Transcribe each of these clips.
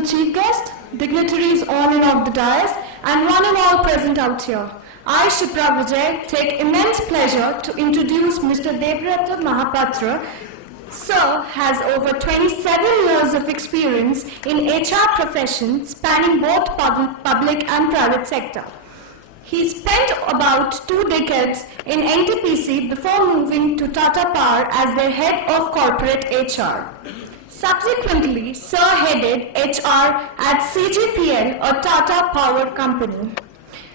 International Chief Guest, dignitaries on and off the dais, and one and all present out here. I, Shipra Vijay, take immense pleasure to introduce Mr. Debabrata Mohapatra. Sir has over 27 years of experience in HR profession spanning both public and private sector. He spent about 2 decades in NTPC before moving to Tata Power as their head of corporate HR. Subsequently, Sir headed HR at CGPL, a Tata Power company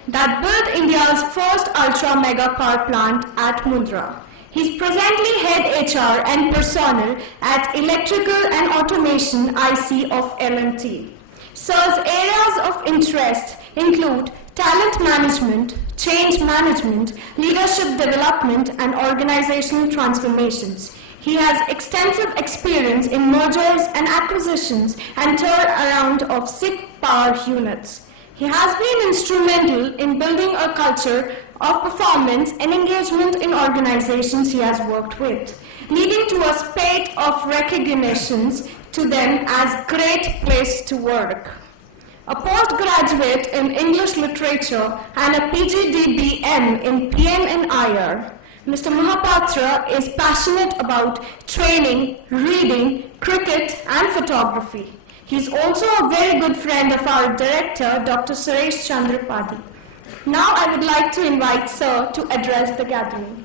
that built India's first ultra-mega power plant at Mundra. He's presently head HR and personnel at Electrical and Automation IC of L&T. Sir's areas of interest include talent management, change management, leadership development, and organizational transformations. He has extensive experience in mergers and acquisitions and turnaround of SIG power units. He has been instrumental in building a culture of performance and engagement in organizations he has worked with, leading to a spate of recognitions to them as great place to work. A postgraduate in English literature and a PGDBM in PM and IR, Mr. Mohapatra is passionate about training, reading, cricket and photography. He is also a very good friend of our director, Dr. Suresh Chandra Padi. Now I would like to invite Sir to address the gathering.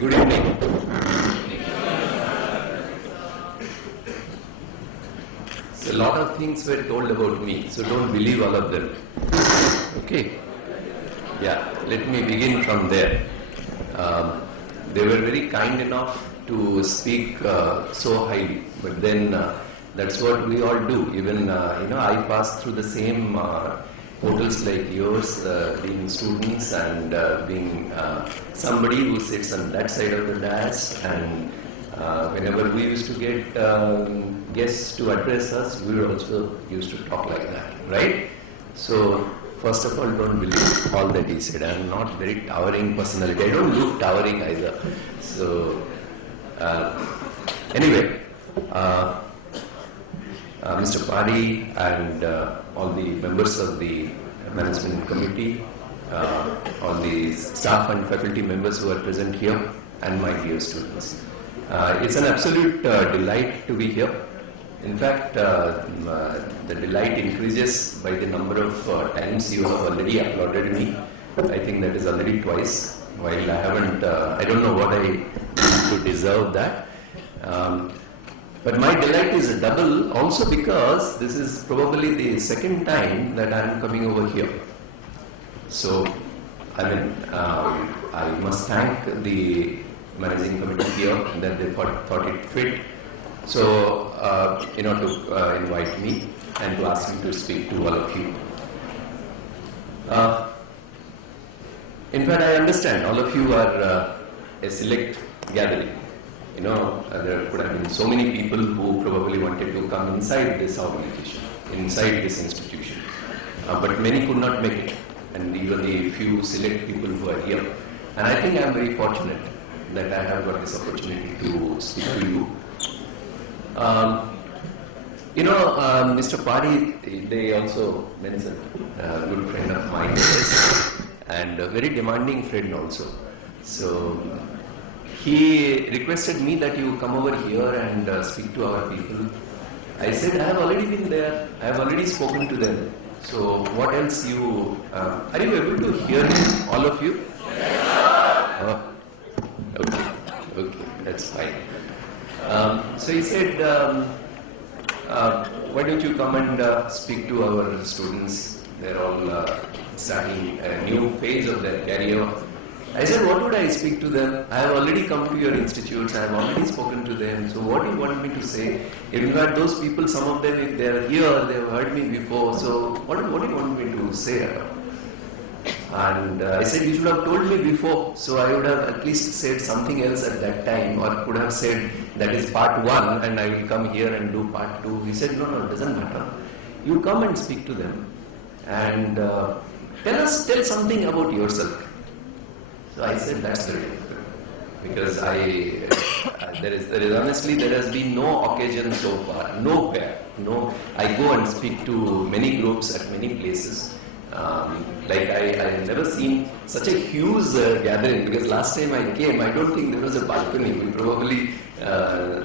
Good evening. So a lot of things were told about me, so don't believe all of them. Okay? Yeah, let me begin from there. They were very kind enough to speak so highly, but then that's what we all do. Even, I pass through the same portals like yours, being students and being somebody who sits on that side of the dais, and whenever we used to get guests to address us, we also used to talk like that, right? So, first of all, don't believe all that he said. I am not very towering personality. I don't look towering either. So, anyway, Mr. Padi and all the members of the management committee, all the staff and faculty members who are present here, and my dear students. It's an absolute delight to be here. In fact, the delight increases by the number of times you have already applauded me. I think that is already twice, while I haven't, I don't know what I did to deserve that. But my delight is double also because this is probably the second time that I am coming over here. So, I must thank the managing committee here that they thought it fit. So, to invite me and to ask me to speak to all of you. In fact, I understand all of you are a select gathering. There could have been so many people who probably wanted to come inside this organization, inside this institution. But many could not make it. And even the few select people who are here. And I think I am very fortunate that I have got this opportunity to speak to you. Mr. Padi, they also mentioned a good friend of mine, and a very demanding friend also. So, he requested me that you come over here and speak to our people. I said, I have already been there. I have already spoken to them. So, what else are you able to hear me, all of you? Yes, sir. Okay, that's fine. So he said, why don't you come and speak to our students? They're all starting a new phase of their career I said, what would I speak to them? I have already come to your institutes, I have already spoken to them, so what do you want me to say? In fact, those people, some of them, if they are here, they have heard me before, so what do you want me to say? And I said, you should have told me before, so I would have at least said something else at that time, or could have said, that is part 1, and I will come here and do part 2. He said, no, it doesn't matter. You come and speak to them, and tell something about yourself. So I said, that's very difficult, because there is honestly, there has been no occasion so far, nowhere. No, I go and speak to many groups at many places. Like I have never seen such a huge gathering, because last time I came, I don't think there was a balcony. We probably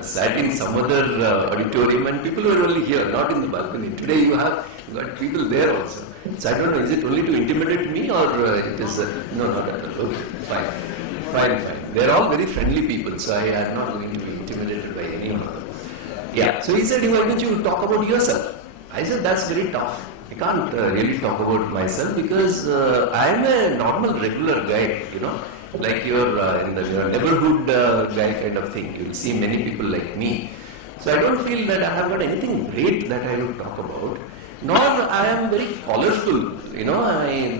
sat in some other auditorium and people were only here, not in the balcony. Today you have got people there also. So I don't know, is it only to intimidate me or it is, no, not at all. Okay, fine. They are all very friendly people, so I am not going to be intimidated by any of them. Yeah, so he said, why don't you talk about yourself? I said, that's very tough. I can't really talk about myself because I am a normal, regular guy, like you're in the neighborhood guy kind of thing. You'll see many people like me. So I don't feel that I have got anything great that I will talk about. Nor I am very colorful. My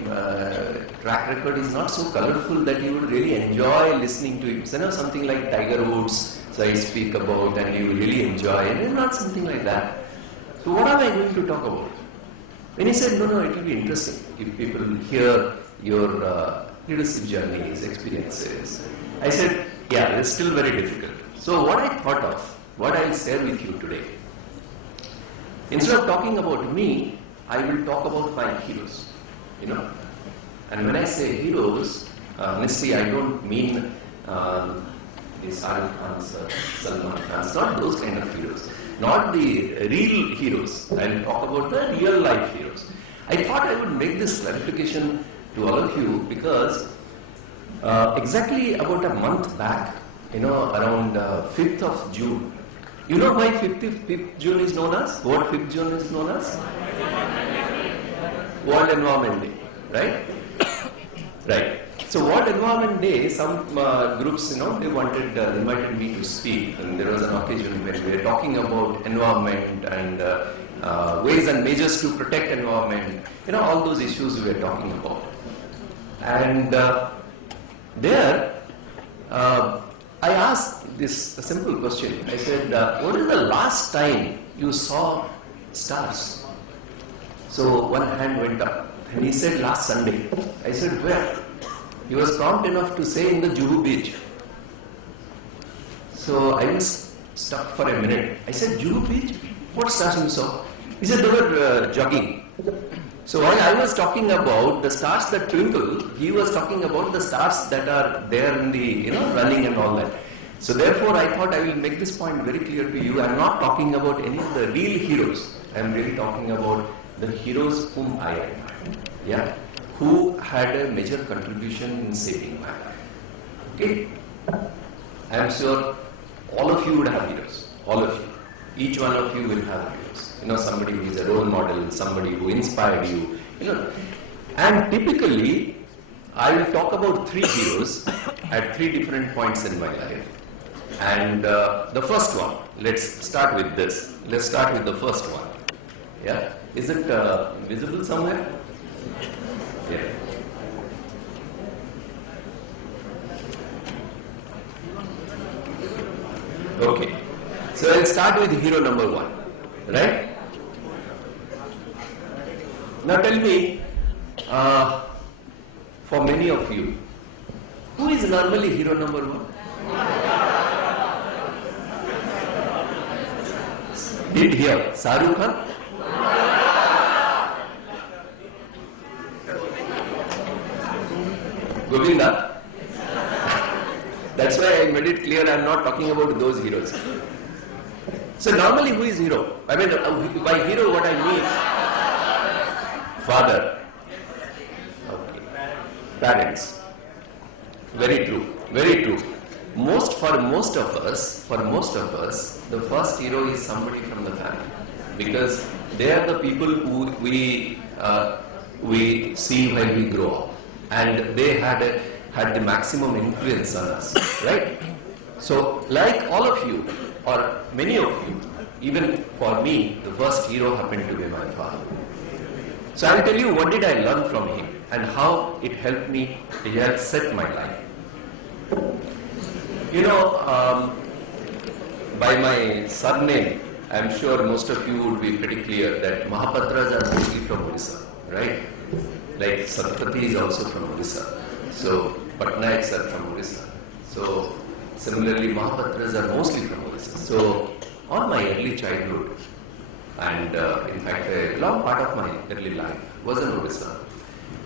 track record is not so colorful that you would really enjoy listening to it. Something like Tiger Woods, so I speak about and you will really enjoy, and not something like that. So what am I going to talk about? When he said, no, it will be interesting if people hear your leadership journeys, experiences. I said, yeah, it's still very difficult. So what I thought of, what I'll share with you today, instead of talking about me, I will talk about my heroes, And when I say heroes, honestly, I don't mean the Shahrukh Khans, Salman Khans, not those kind of heroes. Not the real heroes. I'll talk about the real life heroes. I thought I would make this clarification to all of you because exactly about a month back, around 5th of June. You know why 5th June is known as? What 5th June is known as? World Environment Day, right? Right. So World Environment Day, some groups, they invited me to speak, and there was an occasion when we were talking about environment and ways and measures to protect environment, all those issues we were talking about. And there, I asked a simple question. I said, what is the last time you saw stars? So one hand went up, and he said, last Sunday. I said, where? He was prompt enough to say in the Juhu beach. So I was stuck for a minute. I said, Juhu beach? What stars you saw? He said, they were jogging. So while I was talking about the stars that twinkle, he was talking about the stars that are there in the, running and all that. So therefore I thought I will make this point very clear to you. I am not talking about any of the real heroes. I am really talking about the heroes whom I admire. Yeah? Who had a major contribution in saving my life. Okay? I am sure all of you would have heroes. All of you. Each one of you will have heroes. Somebody who is a role model, somebody who inspired you. And typically, I will talk about 3 heroes at 3 different points in my life. And the first one, let's start with this. Let's start with the first one. Yeah? Is it visible somewhere? Yeah. Okay. So I'll start with hero number 1. Right? Now tell me, for many of you, who is normally hero number 1? Did hear? Shahrukh Khan? Govinda? That's why I made it clear I am not talking about those heroes. So normally who is hero? I mean, by hero what I mean? Father. Okay. Parents. Very true. Very true. For most of us, the first hero is somebody from the family. Because they are the people who we see when we grow up. And they had had the maximum influence on us, right? So, like all of you, or many of you, even for me, the first hero happened to be my father. So I'll tell you what did I learn from him and how it helped me, it helped set my life. You know, by my surname, I'm sure most of you would be pretty clear that Mohapatras are mostly from Orissa, right? Like Satpathy is also from Orissa. So Patnaiks are from Orissa. So similarly, Mohapatras are mostly from Orissa. So all my early childhood, and in fact a long part of my early life was in Orissa.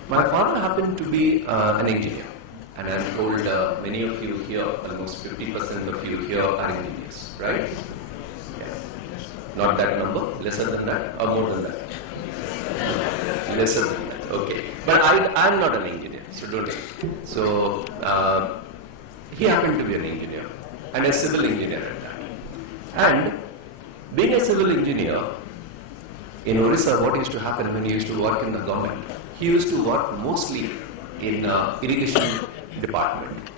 My father happened to be an engineer, and I'm told many of you here, almost 50% of you here are engineers, right? Yeah. Not that number, lesser than that or more than that? Lesser than that, okay. But I'm not an engineer, so don't take it. So he happened to be an engineer and a civil engineer at that. And being a civil engineer, in Orissa, what used to happen when he used to work in the government? He used to work mostly in irrigation department.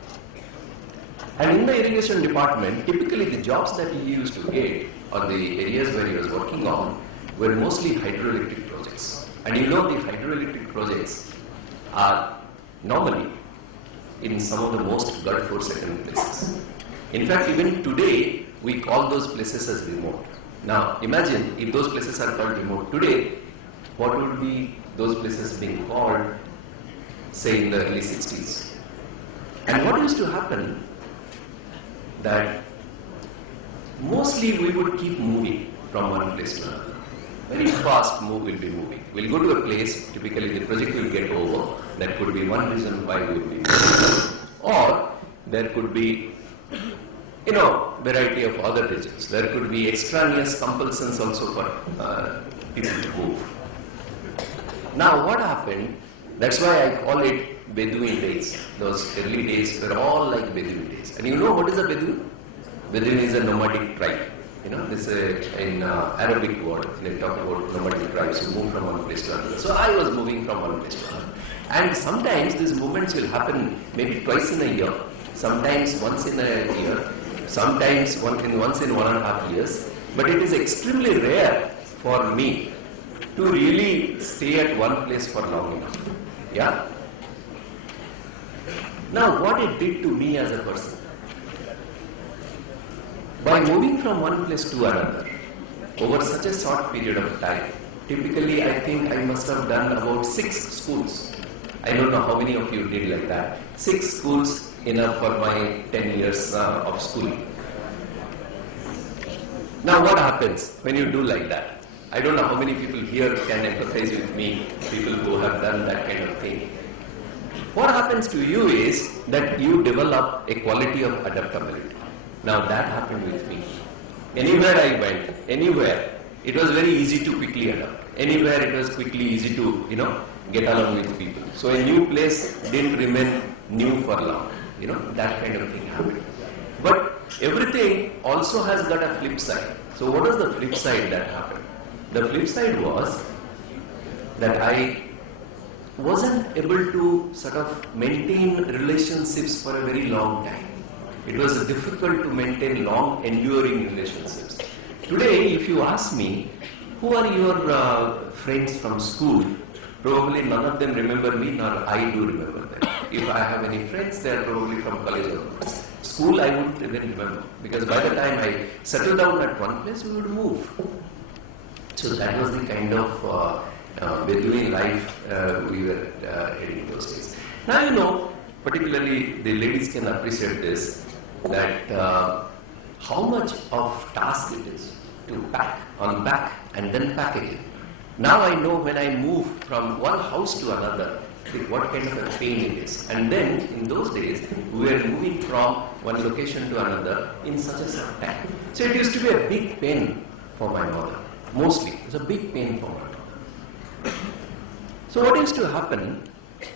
And in the irrigation department, typically the jobs that he used to get, or the areas where he was working on, were mostly hydroelectric projects. And you know the hydroelectric projects are normally in some of the most God-forsaken places. In fact, even today, we call those places as remote. Now, imagine if those places are called remote today, what would be those places being called, say, in the early 60s? And what used to happen, that mostly we would keep moving from one place to another. Very fast move will be moving. We'll go to a place, typically the project will get over. That could be one reason why we will be moving. Or there could be, you know, variety of other reasons. There could be extraneous compulsions also for people to move. Now what happened, that's why I call it Bedouin days. Those early days were all like Bedouin days. And you know what is a Bedouin? Bedouin is a nomadic tribe. You know, this in Arabic word, they talk about nomadic tribes who move from one place to another. So I was moving from one place to another. And sometimes these movements will happen maybe twice in a year, sometimes once in a year, sometimes once in 1.5 years. But it is extremely rare for me to really stay at one place for long enough. Yeah? Now what it did to me as a person, by moving from one place to another over such a short period of time, typically I think I must have done about 6 schools. I don't know how many of you did like that. 6 schools enough for my 10 years of schooling. Now what happens when you do like that? I don't know how many people here can empathize with me, people who have done that kind of thing. What happens to you is that you develop a quality of adaptability. Now that happened with me. Anywhere I went, anywhere, it was very easy to quickly adapt. Anywhere it was quickly easy to, you know, get along with people. So a new place didn't remain new for long. You know, that kind of thing happened. But everything also has got a flip side. So what was the flip side that happened? The flip side was that I wasn't able to sort of maintain relationships for a very long time. It was difficult to maintain long, enduring relationships. Today, if you ask me, who are your friends from school? Probably none of them remember me, nor I do remember them. If I have any friends, they are probably from college onwards. School, I wouldn't even remember, because by the time I settled down at one place, we would move. So that was the kind of Bedouin life we were heading those days. Now you know, particularly the ladies can appreciate this, that how much of task it is to pack, unpack and then pack again. Now I know when I move from one house to another, what kind of a pain it is. And then in those days, we were moving from one location to another in such a short time. So it used to be a big pain for my mother. Mostly, it was a big pain for my mother. So what used to happen,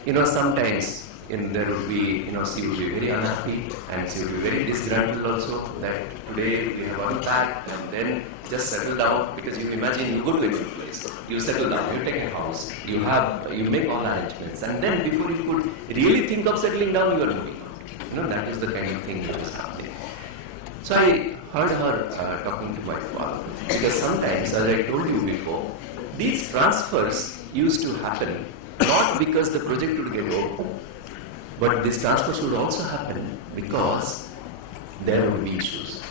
you know, sometimes there would be, she would be very unhappy and she would be very disgruntled also that today we have unpacked and then just settle down, because you imagine you go to a new place, you settle down, you take a house, you make all arrangements, and then before you could really think of settling down, you are moving out. That is the kind of thing that was happening. So I heard her talking to my father, because sometimes, as I told you before, these transfers used to happen not because the project would get over, but these transfers would also happen because there would be issues.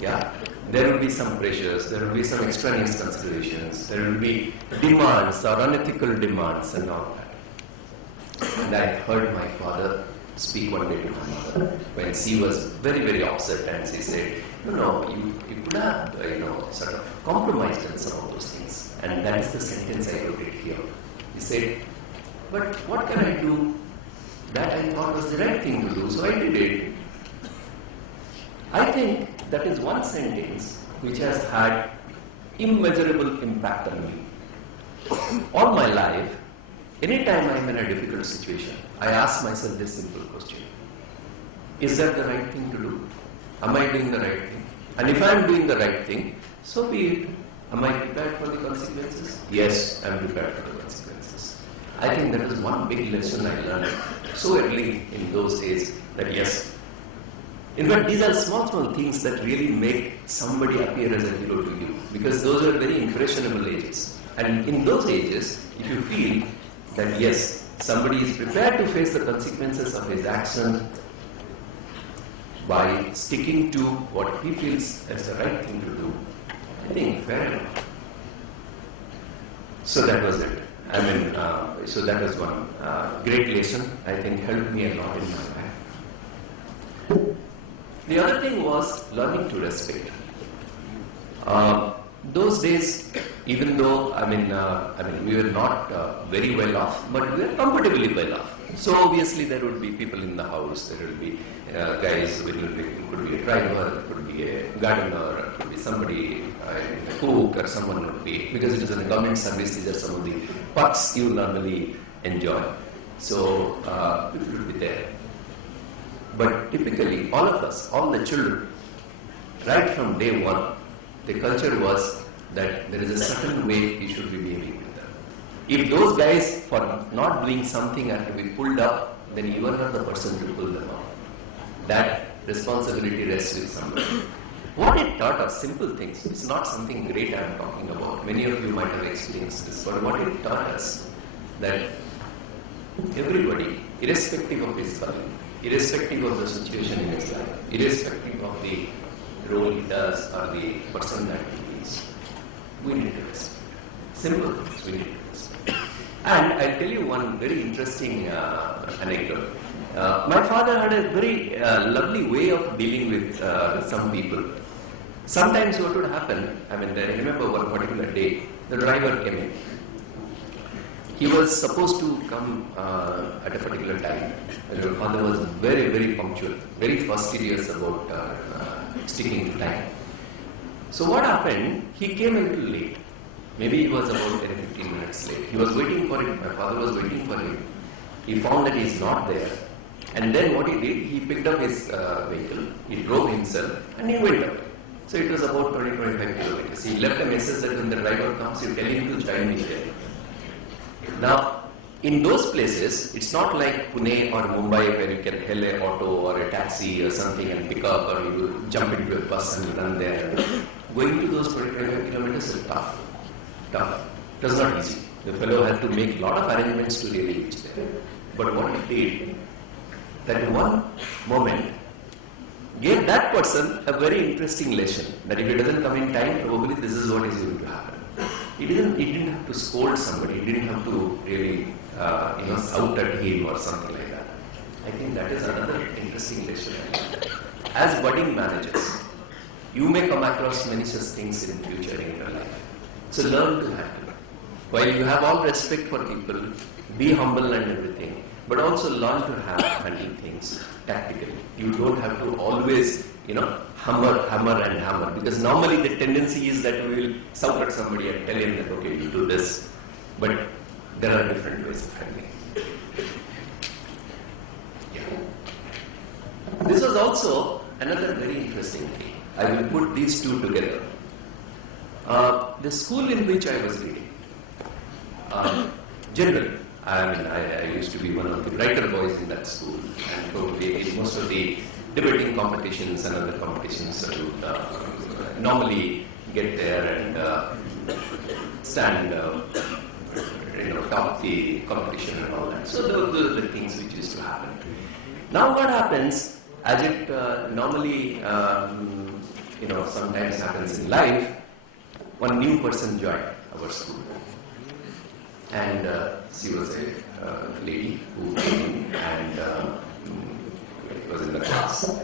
Yeah, there will be some pressures, there will be some extraneous considerations, there will be demands or unethical demands and all that. And I heard my father speak one day to my mother when she was very, very upset, and she said, you could have, sort of compromised on some of those things. And that is the sentence I wrote it here. He said, but what can I do? That I thought was the right thing to do, so I did it. I think that is one sentence which has had immeasurable impact on me. All my life, anytime I am in a difficult situation, I ask myself this simple question. Is that the right thing to do? Am I doing the right thing? And if I am doing the right thing, so be it. Am I prepared for the consequences? Yes, I am prepared for the consequences. I think that is one big lesson I learned so early in those days, that yes, in fact, these are small things that really make somebody appear as a hero to you, because those are very impressionable ages. And in those ages, if you feel that yes, somebody is prepared to face the consequences of his action by sticking to what he feels as the right thing to do, I think fair enough. So that was it. So that was one great lesson, I think helped me a lot in my life. The other thing was learning to respect. Those days, even though we were not very well off, but we were comfortably well off. So obviously there would be people in the house, there would be guys, it could be a driver, it could be a gardener, it could be somebody, a cook, or someone would be, because it is a government service, these are some of the perks you normally enjoy. So people would be there. But typically, all of us, all the children, right from day one, the culture was that there is a certain way we should be behaving with them. If those guys, for not doing something, have to be pulled up, then you are not the person to pull them up. That responsibility rests with somebody. What it taught us, simple things, it's not something great I am talking about. Many of you might have experienced this, but what it taught us, that everybody, irrespective of his color, irrespective of the situation in his life, irrespective of the role he does or the person that he is, we need to respect. Simple things, we need to respect. And I'll tell you one very interesting anecdote. My father had a very lovely way of dealing with some people. Sometimes what would happen, I remember one particular day, the driver came in. He was supposed to come at a particular time. My father was very, very punctual, very fastidious about sticking to time. So what happened, he came a little late. Maybe he was about 10-15 minutes late. He was waiting for him, my father was waiting for him. He found that he is not there. And then what he did, he picked up his vehicle, he drove himself, and he went away. So it was about 20-25 kilometers. He left a message that when the driver comes, you tell him to join me there. Now, in those places, it's not like Pune or Mumbai where you can hail an auto or a taxi or something and pick up, or you jump into a bus and run there. Going to those 25 kilometers is tough. It was not easy. The fellow had to make a lot of arrangements to really reach there. But what he did, that one moment gave that person a very interesting lesson, that if he doesn't come in time, probably this is what is going to happen. He didn't have to scold somebody, he didn't have to really shout at him or something like that. I think that is another interesting lesson. As budding managers, you may come across many such things in future in your life. So learn to handle. While you have all respect for people, be humble and everything, but also learn to handle things tactically. You don't have to always, hammer, because normally the tendency is that we will shout at somebody and tell him that, okay, you do this. But there are different ways of handling. This was also another very interesting thing. I will put these two together. The school in which I was reading, generally, I used to be one of the brighter boys in that school, and probably in most of the debating competitions and other competitions, I would normally get there and stand, top the competition and all that. So those are the things which used to happen. Now what happens, as it normally, sometimes happens in life, one new person joined our school. And she was a lady who came and was in the class.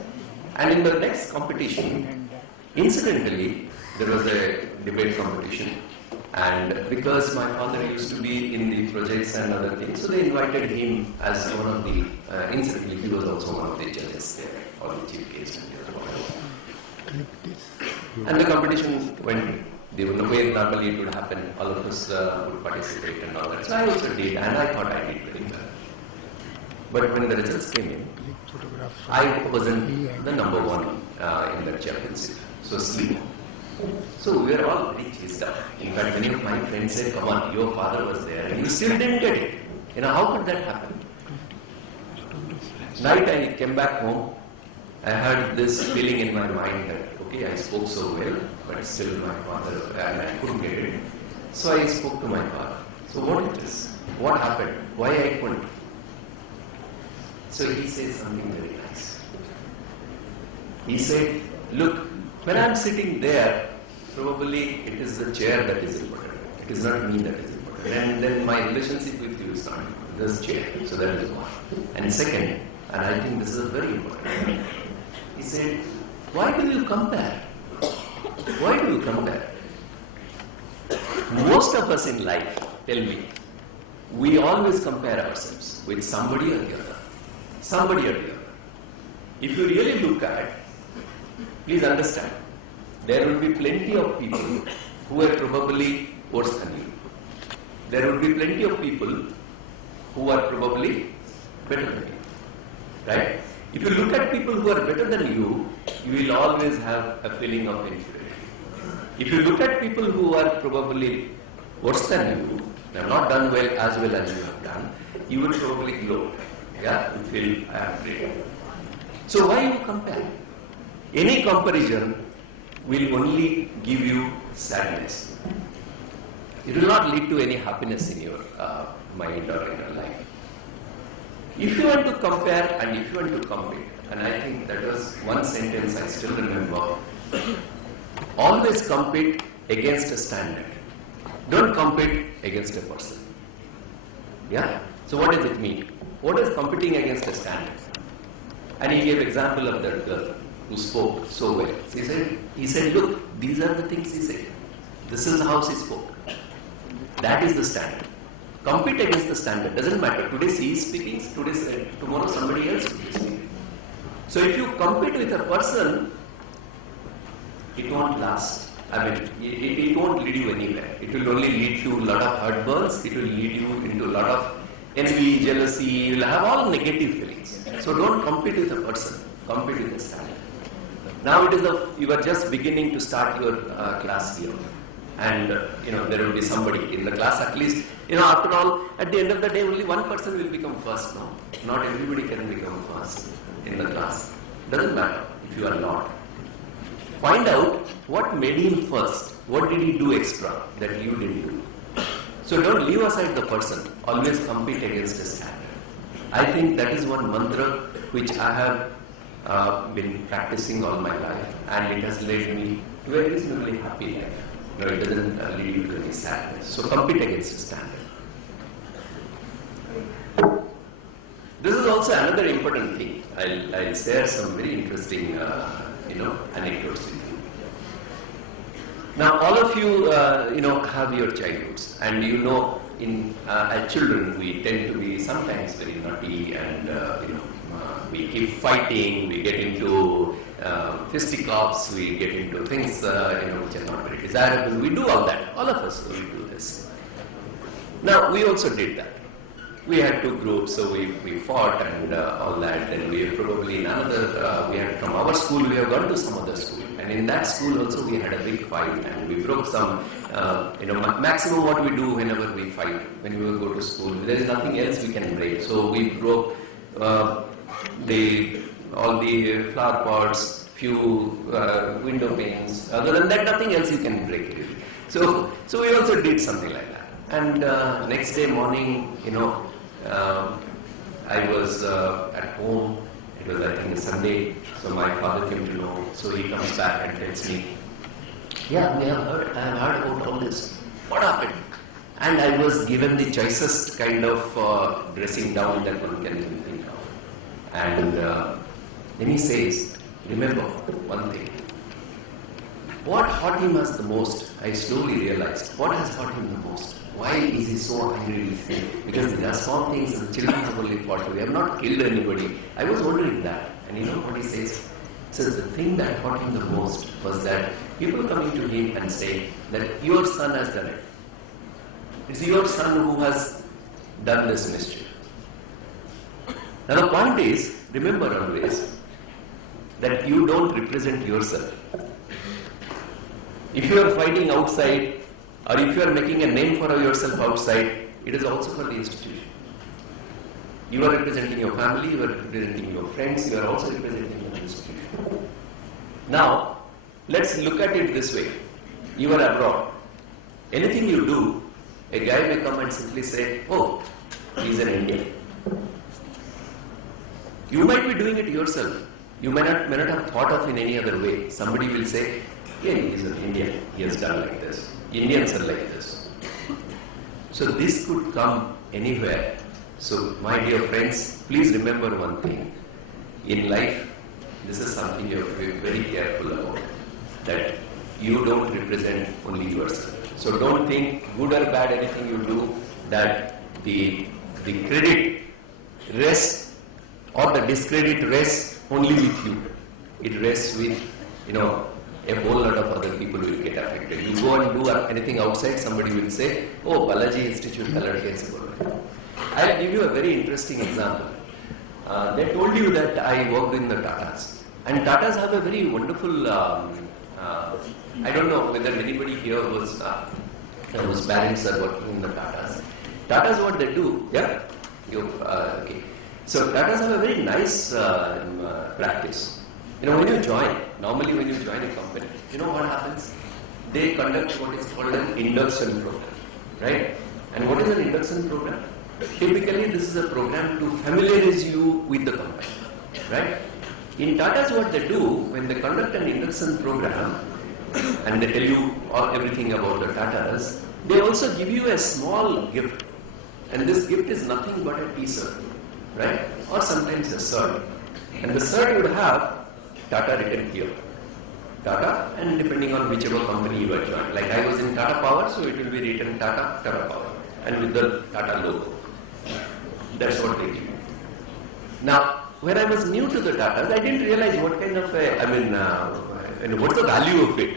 And in the next competition, incidentally, there was a debate competition. And because my father used to be in the projects and other things, so they invited him as one of the, incidentally, he was also one of the judges there, or the chief guest. And the competition went, the way normally it would happen, all of us would participate and all that. So I also did, and I thought I did very well. But when the results came in, I wasn't the number one in the championship. So sleep. So we were all very chased up. In fact, many of my friends said, come on, your father was there and you still didn't get it. How could that happen? Night I came back home. I had this feeling in my mind that, okay, I spoke so well, but still my father, and I couldn't get it. So I spoke to my father. So what is this? What happened? Why I couldn't? So he said something very nice. He said, look, when I'm sitting there, probably it is the chair that is important. It is not me that is important. And then my relationship with you is not important. There's chair. So that is one. And second, and I think this is very important, he said, why do you compare? Why do you compare? Most of us in life, tell me, we always compare ourselves with somebody or the other. Somebody or the other. If you really look at, please understand, there will be plenty of people who are probably worse than you. There will be plenty of people who are probably better than you. Right? If you look at people who are better than you, you will always have a feeling of inferiority. If you look at people who are probably worse than you, they have not done well as you have done, you will probably gloat. Yeah? You feel, I am great. So why you compare? Any comparison will only give you sadness. It will not lead to any happiness in your mind or in your life. If you want to compare and if you want to compete, and I think that was one sentence I still remember, always compete against a standard. Don't compete against a person. Yeah? So what does it mean? What is competing against a standard? And he gave example of that girl who spoke so well. He said, look, these are the things he said. This is how she spoke. That is the standard. Compete against the standard. Doesn't matter. Today she is speaking, tomorrow somebody else will be speaking. So if you compete with a person, it won't last. It won't lead you anywhere. It will only lead to a lot of heartburns. It will lead you into a lot of envy, jealousy. You will have all negative feelings. So don't compete with a person. Compete with the standard. Now you are just beginning to start your class here. And there will be somebody in the class at least. After all, at the end of the day, only one person will become first now. Not everybody can become first in the class. Doesn't matter if you are not. Find out what made him first. What did he do extra that you didn't do? So don't leave aside the person. Always compete against a standard. I think that is one mantra which I have been practicing all my life, and it has led me to a reasonably happy life. It doesn't lead you to any sadness. So compete against a standard. This is also another important thing. I'll share some very interesting, anecdotes with you. Now, all of you, have your childhoods, and as children, we tend to be sometimes very naughty, and we keep fighting. We get into fisticuffs. We get into things, which are not very desirable. We do all that. All of us will do this. Now, we also did that. we had two groups, so we fought and all that. Then we probably in another, we had from our school, we have gone to some other school. And in that school also we had a big fight and we broke some, maximum what we do whenever we fight, when we go to school, there is nothing else we can break. So we broke all the flower pots, few window panes. Other than that, nothing else you can break really. So we also did something like that. And next day morning, I was at home. It was, I think, a Sunday. So my father came to know. So he comes back and tells me, "Yeah, I have heard about all this. What happened?" And I was given the choicest kind of dressing down that one can think of. And then he says, "Remember one thing. What hurt him as the most?" I slowly realized, what has hurt him the most? Why is he so angry with me? Because there are small things and children have only fought. We have not killed anybody. I was wondering that. And you know what he says? He says the thing that hurt him the most was that people coming to him and saying that your son has done it. It's your son who has done this mischief. Now the point is, remember always, that you don't represent yourself. If you are fighting outside, or if you are making a name for yourself outside, it is also for the institution. You are representing your family, you are representing your friends, you are also representing the institution. Now, let's look at it this way. You are abroad. Anything you do, a guy may come and simply say, "Oh, he's an Indian." You might be doing it yourself. You may not have thought of in any other way. Somebody will say, "Yeah, he is an Indian. He has done like this. Indians are like this." So this could come anywhere. So my dear friends, please remember one thing. In life, this is something you have to be very careful about. That you don't represent only yourself. So don't think, good or bad, anything you do, that the credit rests or the discredit rests only with you. It rests with, a whole lot of other people will get affected. You go and do anything outside, somebody will say, "Oh, Balaji Institute color case." I'll give you a very interesting example. They told you that I worked in the Tatas. And Tatas have a very wonderful, I don't know whether anybody here whose parents are working in the Tatas. Tatas, what they do, yeah? Okay. So Tatas have a very nice practice. When you join, normally when you join a company, you know what happens? They conduct what is called an induction program, right? And what is an induction program? Typically, this is a program to familiarize you with the company, right? In Tatas, what they do, when they conduct an induction program, and they tell you everything about the Tatas, they also give you a small gift. And this gift is nothing but a t-shirt, right? Or sometimes a shirt. And the shirt would have Tata written here. Tata, and depending on whichever company you are joined. Like I was in Tata Power, so it will be written Tata Power, and with the Tata logo. That's what they give. Now, when I was new to the Tatas, I didn't realize what kind of what's the value of it?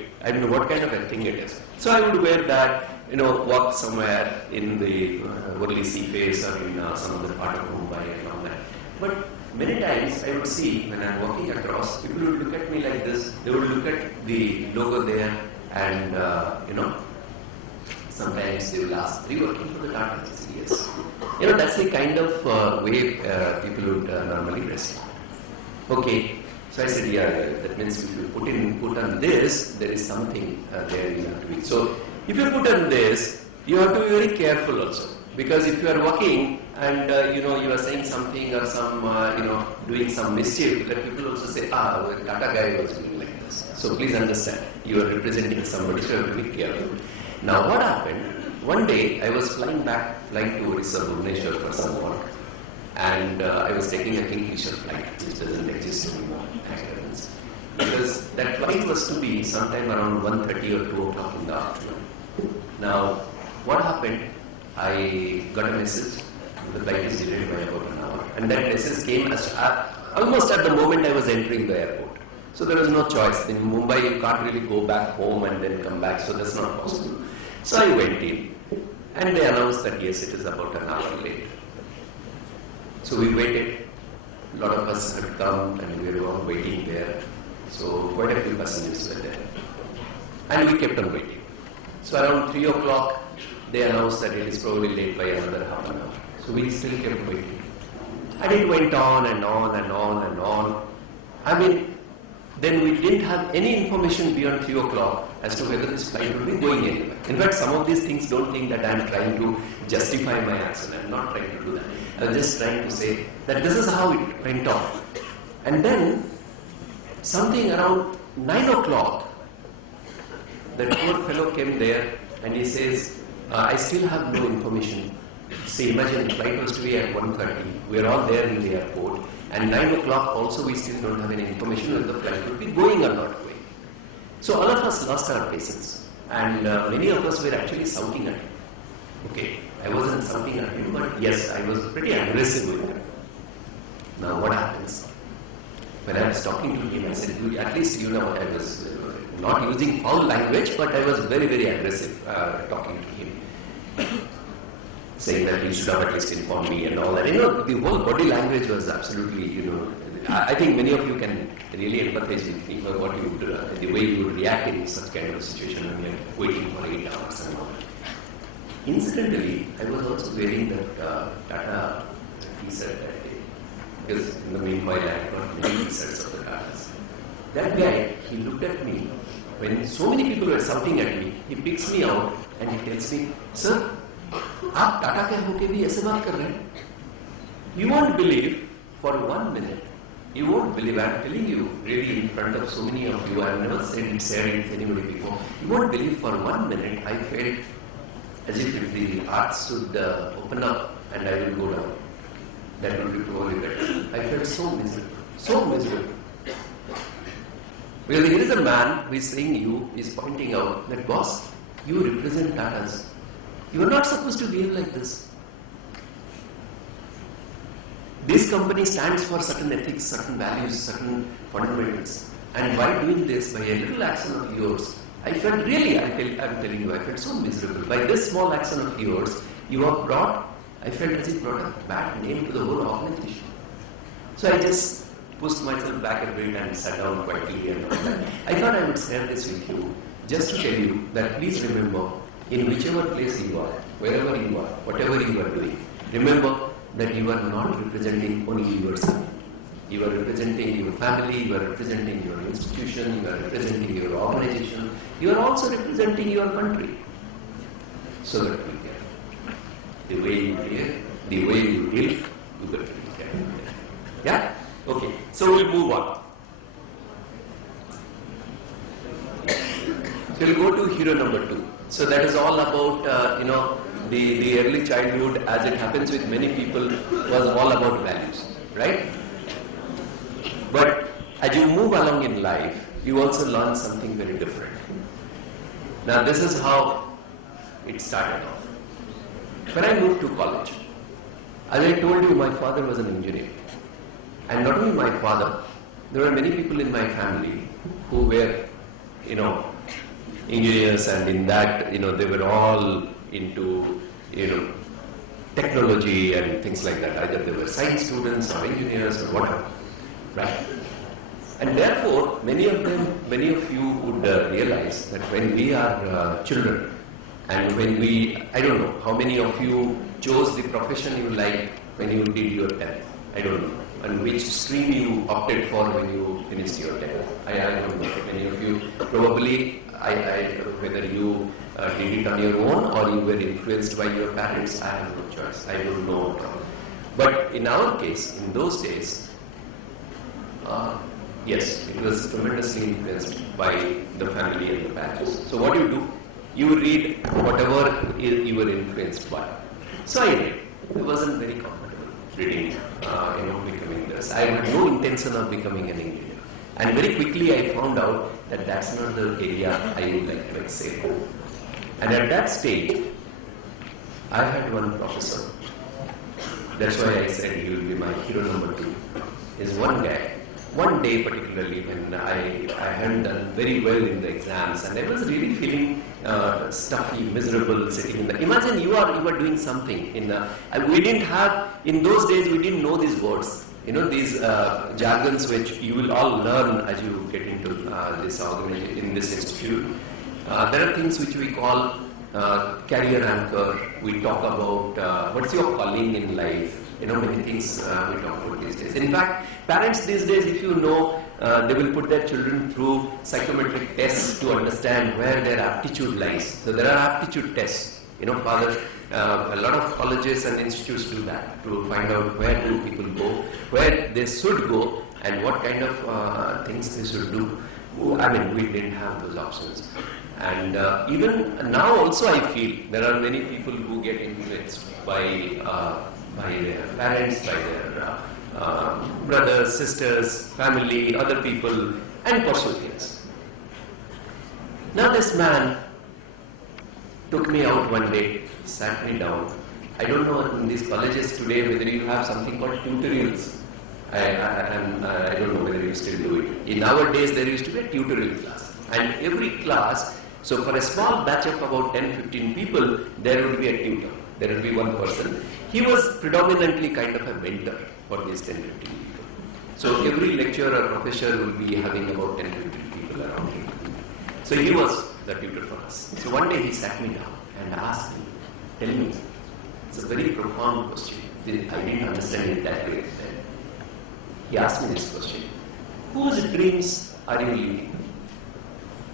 What kind of a thing it is. So I would wear that, walk somewhere in the Worli Sea Face or in some other part of Mumbai and all that. But many times I would see when I'm walking across, people would look at me like this. They would look at the logo there and, sometimes they will ask, "Are you working for the Tata?" I say, "Yes." That's the kind of way people would normally dress. Okay. So I said, "Yeah, that means if you put on this, there is something there you have to be." So if you put on this, you have to be very careful also. Because if you are walking and you are saying something or some doing some mischief, that people also say, the Tata guy was doing like this. So please understand, you are representing somebody, so you have to be careful. Now what happened? One day I was flying to Orissa, Bhubaneswar for some work, and I was taking a Kingfisher flight, which doesn't exist anymore. Because that flight was to be sometime around 1:30 or 2 o'clock in the afternoon. Now what happened? I got a message. The flight is delayed by about an hour. And that message came almost at the moment I was entering the airport. So there was no choice. In Mumbai, you can't really go back home and then come back. So that's not possible. So I went in. And they announced that yes, it is about an hour late. So we waited. A lot of us had come and we were all waiting there. So quite a few passengers were there. And we kept on waiting. So around 3 o'clock, they announced that it is probably late by another half an hour. So we still kept waiting. And it went on and on and on and on. I mean, then we didn't have any information beyond 3 o'clock as to whether this flight will be going anywhere. In fact, some of these things don't think that I am trying to justify my action. I am not trying to do that. I was just trying to say that this is how it went on. And then, something around 9 o'clock, the poor fellow came there and he says, I still have no information. Say, imagine the flight was to be at 1:30. We are all there in the airport. And 9 o'clock also we still don't have any information whether the flight will be going or not going. So all of us lost our patience. And many of us were actually shouting at him. Okay, I wasn't shouting at him, but yes, I was pretty aggressive with him. Now what happens? When I was talking to him, I said, at least you know I was not using foul language, but I was very, very aggressive talking to him. Saying that you should have at least informed me and all that. You know, the whole body language was absolutely, you know, I think many of you can really empathize with me for what you would, the way you would react in such kind of a situation when you're waiting for 8 hours and all that. Incidentally, I was also wearing that Tata t-shirt that day. Because in the meanwhile, I had got many t-shirts of the Tatas. That guy, he looked at me, when so many people were shouting at me, he picks me out and he tells me, "Sir, आप टाटा के होके भी ऐसे बात कर रहे हैं?" You won't believe for 1 minute. You won't believe. I'm telling you, really in front of so many of you. I've never said it to anybody before. You won't believe for 1 minute I felt as if the heart should open up and I will go down. That would be probably better. I felt so miserable, so miserable. Because here is a man who is saying is pointing out that, boss, you represent Tatas. You are not supposed to behave like this. This company stands for certain ethics, certain values, certain fundamentals. And by doing this, by a little action of yours, I felt really, I'm telling you, I felt so miserable. By this small action of yours, you have brought, I felt as if brought a bad name to the whole organization. So I just pushed myself back a bit and sat down quietly and all that. I thought I would share this with you, just to tell you that please remember, in whichever place you are, wherever you are, whatever you are doing, remember that you are not representing only yourself. You are representing your family, you are representing your institution, you are representing your organization, you are also representing your country. So that we can. The way you live, the way you live, you will take care of it. Yeah? Okay, so we'll move on. So we'll go to hero number 2. So that is all about, the early childhood, as it happens with many people, was all about values, right? But as you move along in life, you also learn something very different. Now this is how it started off. When I moved to college, as I told you, my father was an engineer. And not only my father, there were many people in my family who were, engineers, and in that, they were all into, technology and things like that. Either they were science students or engineers or whatever, right? And therefore, many of you would realize that when we are children, and when I don't know, how many of you chose the profession you like when you did your 10th? I don't know. And which stream you opted for when you finished your 10th? I don't know. Many of you probably, whether you did it on your own or you were influenced by your parents, I have no choice. I don't know. But in our case, in those days, yes, it was tremendously influenced by the family and the parents. So what do? You read whatever you were influenced by. So I read. I wasn't very comfortable reading, becoming this. I had no intention of becoming an engineer. And very quickly I found out that that's not the area I would like to excel. And at that stage, I had one professor. That's why I said he will be my hero number 2. Is one guy one day particularly when I hadn't done very well in the exams and I was really feeling stuffy, miserable, sitting in the... Imagine you are doing something in we didn't have, in those days we didn't know these words. You know, these jargons which you will all learn as you get into this organization, in this institute. There are things which we call career anchor. We talk about what's your calling in life. You know, many things we talk about these days. In fact, parents these days, if you know, they will put their children through psychometric tests to understand where their aptitude lies. So there are aptitude tests. You know, a lot of colleges and institutes do that to find out where do people go, where they should go, and what kind of things they should do. I mean, we didn't have those options. And even now also I feel there are many people who get influenced by their parents, by their brothers, sisters, family, other people, and pursue things. Now this man took me out one day, sat me down. I don't know in these colleges today whether you have something called tutorials. I don't know whether you still do it. In our days there used to be a tutorial class. And every class, so for a small batch of about 10-15 people, there would be a tutor. There would be one person. He was predominantly kind of a mentor for these 10-15 people. So every lecturer or professor will be having about 10-15 people around him. So he was the tutor for us. So one day he sat me down and asked me, tell me, it's a very profound question. I didn't understand it that way. He asked me this question. Whose dreams are you living?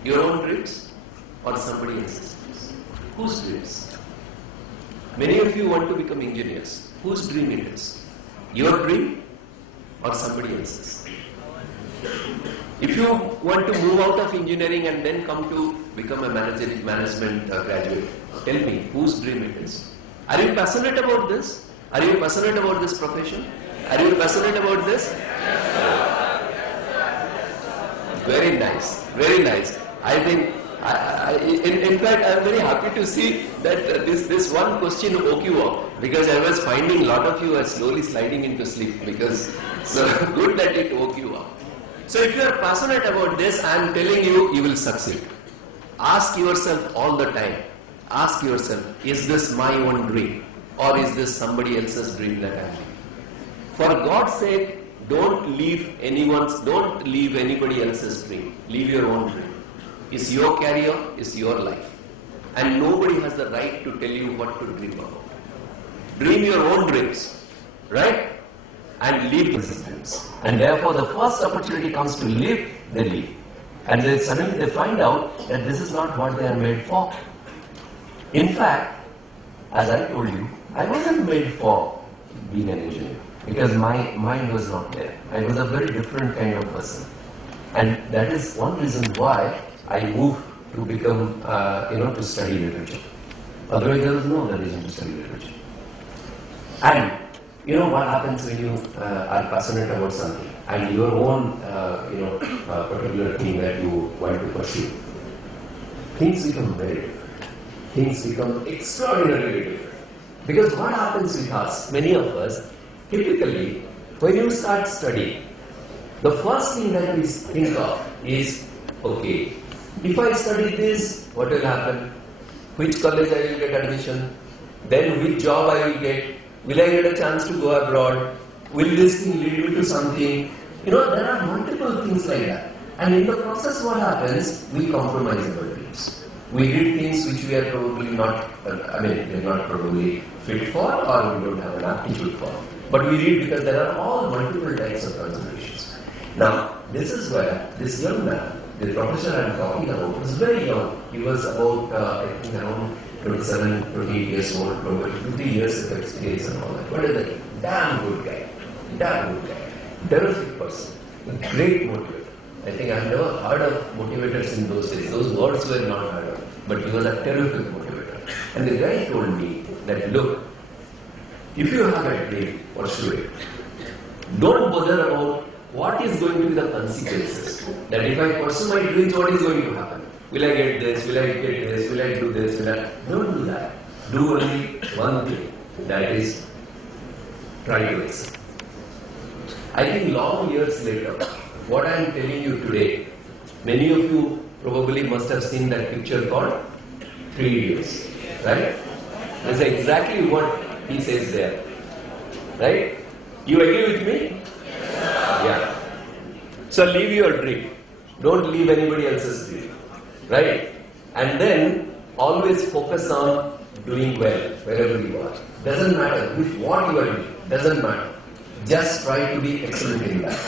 Your own dreams or somebody else's dreams? Whose dreams? Many of you want to become engineers. Whose dream it is? Your dream or somebody else's? If you want to move out of engineering and then come to become a management graduate, tell me whose dream it is. Are you passionate about this? Are you passionate about this profession? Are you passionate about this? Very nice, very nice. I think, in fact, I am very happy to see that this one question woke you up, because I was finding a lot of you are slowly sliding into sleep, because so good that it woke you up. So if you are passionate about this, I am telling you, you will succeed. Ask yourself all the time, ask yourself, is this my own dream or is this somebody else's dream that I am living? For God's sake, don't leave anybody else's dream. Leave your own dream. It's your career, it's your life. And nobody has the right to tell you what to dream about. Dream your own dreams, right? And leave those dreams. And therefore the first opportunity comes to live, they leave. And then suddenly they find out that this is not what they are made for. In fact, as I told you, I wasn't made for being an engineer, because my mind was not there. I was a very different kind of person. And that is one reason why I moved to become, to study literature. Otherwise there was no other reason to study literature. And you know what happens when you are passionate about something and your own, particular thing that you want to pursue. Things become very different. Things become extraordinarily different. Because what happens with us, many of us, typically, when you start studying, the first thing that we think of is, okay, if I study this, what will happen? Which college I will get admission? Then which job I will get? Will I get a chance to go abroad? Will this thing lead me to something? You know, there are multiple things like that. And in the process, what happens? We compromise our dreams. We read things which we are probably not, we're not probably fit for, or we don't have an aptitude for. But we read because there are all multiple types of considerations. Now, this is where this young man, the professor I am talking about, was very young. He was about, I think, around 27, 28 years old, probably 50 years of experience and all that. But he's a damn good guy. Terrific person. A great motivator. I think I've never heard of motivators in those days. Those words were not heard of. But he was a terrific motivator. And the guy told me that, look, if you have a dream, pursue it. Don't bother about what is going to be the consequences. That if I pursue my dreams, what is going to happen? Will I get this? Will I get this? Will I do this? Don't do that. Do only one thing. That is, try to excel. I think long years later, what I am telling you today, many of you probably must have seen that picture called 3 Idiots, right? That's exactly what he says there, right? You agree with me? Yeah. So leave your dream. Don't leave anybody else's dream, right? And then always focus on doing well wherever you are. Doesn't matter what you are doing. Doesn't matter. Just try to be excellent in that.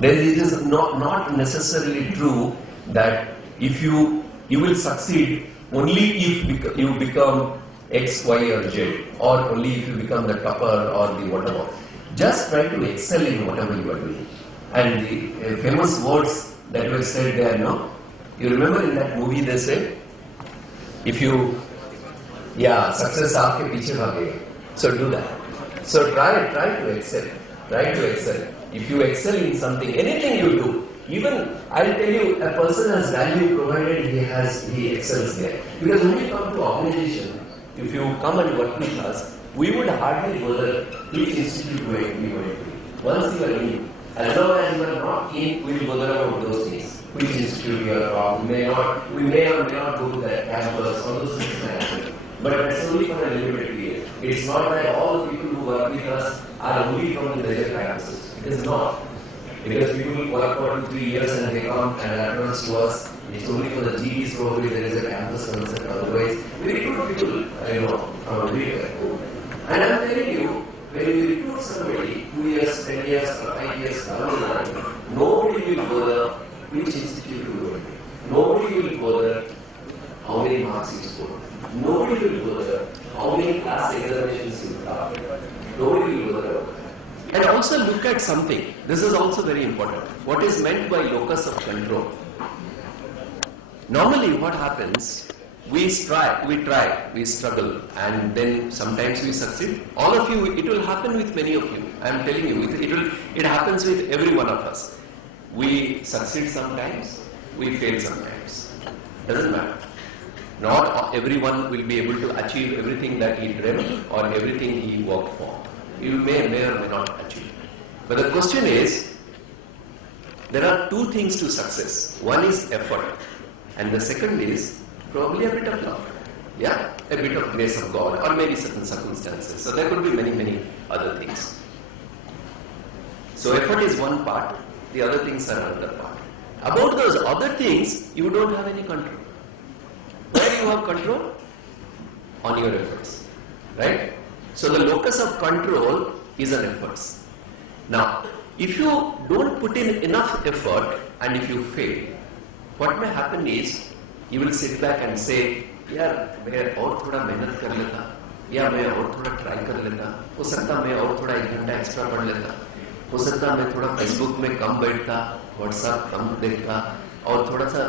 Then it is not necessarily true that if you will succeed only if you become X, Y or Z, or only if you become the topper or the whatever. Just try to excel in whatever you are doing. And the famous words that were said there, no? You remember in that movie they said, if you, success aapke piche bhagega. So do that. So try to excel. Try to excel. If you excel in something, anything you do, even I'll tell you, a person has value provided he excels there. Because when we come to organization, if you come and work with us, we would hardly bother which institute we went to. Once you are in, as long as you are not in, we will bother about those things. Which institute you are from, we may or may not go to that campus, all those things may happen. But it's only for a limited period. It's not that all the people who work with us are only from the major campuses. It is not. Because people work for 2-3 years and they come and advance to us. It's only for the GPs probably there is a campus concept. Otherwise, very good people, from everywhere. And I'm telling you, when you recruit somebody 2 years, 10 years, or 5 years down the line, nobody will bother which institute you go to. Nobody will bother how many marks you score. Nobody will bother how many class examinations you have. Nobody will bother about that. And also look at something. This is also very important. What is meant by locus of control? Normally what happens, we try, we struggle, and then sometimes we succeed. All of you, it will happen with many of you. I am telling you, it happens with every one of us. We succeed sometimes, we fail sometimes. Doesn't matter. Not everyone will be able to achieve everything that he dreamt or everything he worked for. You may or may not achieve. But the question is, there are two things to success. One is effort, and the second is probably a bit of luck. Yeah, a bit of grace of God, or maybe certain circumstances. So there could be many other things. So effort is one part, the other things are another part. About those other things, you don't have any control. Where you have control? On your efforts. Right? So the locus of control is an efforts. Now, if you don't put in enough effort and if you fail, what may happen is, you will sit back and say, यार मैं और थोड़ा मेहनत कर लेता, या मैं और थोड़ा ट्राई कर लेता, हो सकता मैं और थोड़ा 1 घंटा एक्स्ट्रा पढ़ लेता, हो सकता मैं थोड़ा फेसबुक में कम बैठता, व्हाट्सएप कम देखता, और थोड़ा सा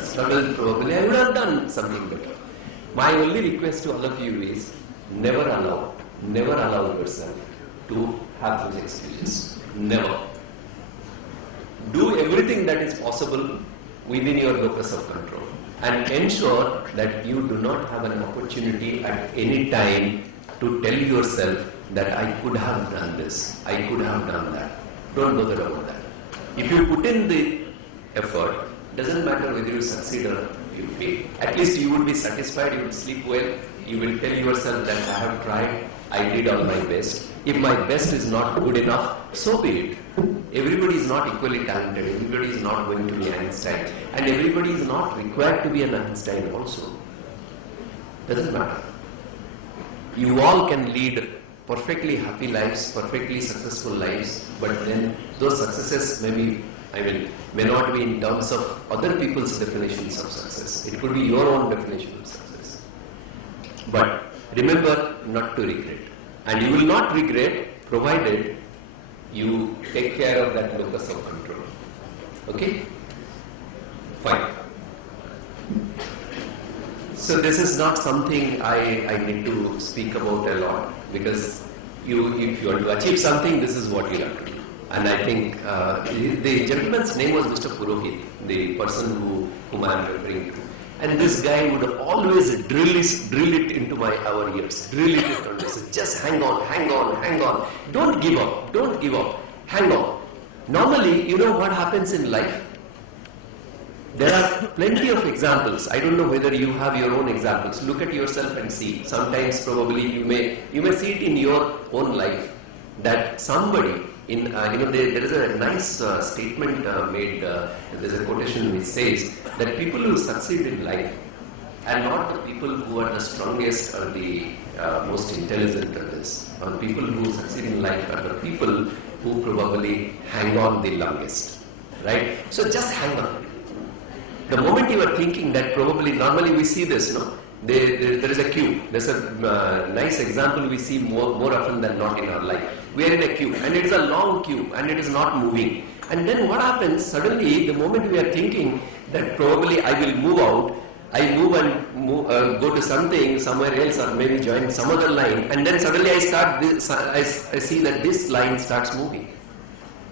struggle probably I would have done something better. My only request to all of you is never allow yourself to have those excuses. Never. Do everything that is possible within your locus of control and ensure that you do not have an opportunity at any time to tell yourself that I could have done this, I could have done that. Don't bother about that. If you put in the effort, doesn't matter whether you succeed or you fail. At least you would be satisfied, you would sleep well, you will tell yourself that I have tried, I did all my best. If my best is not good enough, so be it. Everybody is not equally talented, everybody is not going to be Einstein, and everybody is not required to be an Einstein also. Doesn't matter. You all can lead perfectly happy lives, perfectly successful lives, but then those successes may not be in terms of other people's definitions of success. It could be your own definition of success. But remember not to regret. And you will not regret provided you take care of that locus of control. Okay? Fine. So this is not something I need to speak about a lot, because if you want to achieve something, this is what you have to do. And I think the gentleman's name was Mr. Purohit, the person whom I am referring to. And this guy would always drill it into our ears. Drill it into us. Just hang on. Don't give up. hang on. Normally, you know what happens in life? There are plenty of examples. I don't know whether you have your own examples. Look at yourself and see. Sometimes probably you may see it in your own life that somebody in there is a nice statement made. There's a quotation which says that people who succeed in life are not the people who are the strongest or the most intelligent or this. Or the people who succeed in life are the people who probably hang on the longest. Right? So just hang on. The moment you are thinking that probably, normally we see this, there is a queue. There's a nice example we see more often than not in our life. We are in a queue and it is a long queue and it is not moving. And then what happens, suddenly the moment we are thinking that probably I will move out, I move and go to something somewhere else or maybe join some other line, and then suddenly I see that this line starts moving.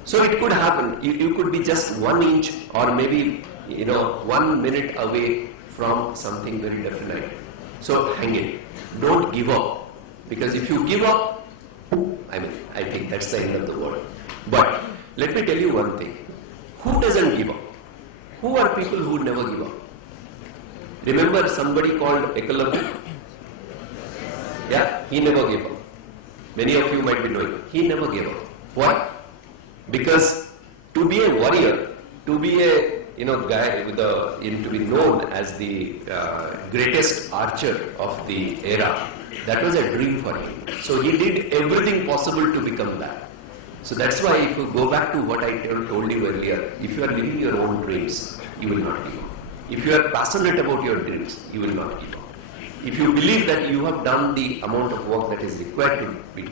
So it could happen. You could be just 1 inch or maybe 1 minute away from something very definite. So hang in. Don't give up. Because if you give up, I think that's the end of the world. But let me tell you one thing. Who doesn't give up? Who are people who never give up? Remember somebody called Eklavya? Yeah, he never gave up. Many of you might be knowing. He never gave up. Why? Because to be a warrior, to be a guy to be known as the greatest archer of the era, that was a dream for him. So he did everything possible to become that. So that's why if you go back to what I told you earlier, if you are living your own dreams, you will not give up. If you are passionate about your dreams, you will not give up. If you believe that you have done the amount of work that is required to be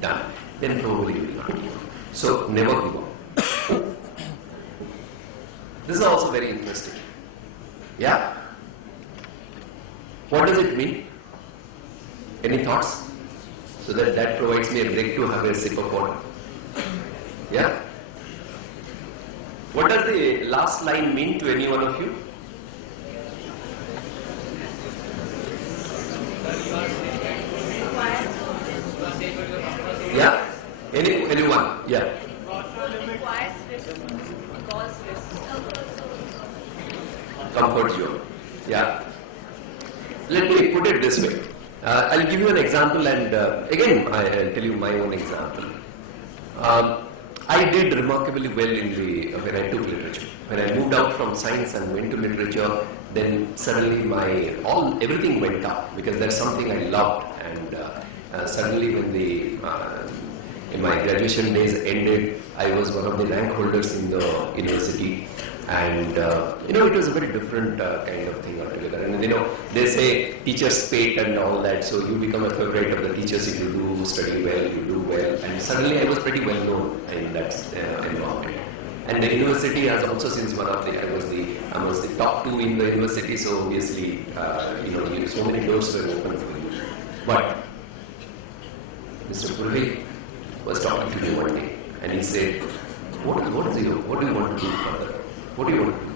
done, then probably you will not give up. So never give up. This is also very interesting. Yeah? What does it mean? Any thoughts? So that provides me a break to have a sip of water. Yeah? What does the last line mean to any one of you? Yeah? Anyone? Yeah. Comfort zone. Yeah. Let me put it this way. I'll give you an example, and again I'll tell you my own example. I did remarkably well when I took literature. When I moved out from science and went to literature, then suddenly everything went up because that's something I loved. And suddenly when in my graduation days ended, I was one of the rank holders in the university. And it was a very different kind of thing altogether. And they say teachers pate and all that, so you become a favorite of the teachers if you do study well, you do well. And suddenly I was pretty well known in that environment. And the university has also, since I was the top 2 in the university, so obviously so many doors were open for you. But Mr. Purvi was talking to me one day, and he said, what do you want to do further? What do you want to do?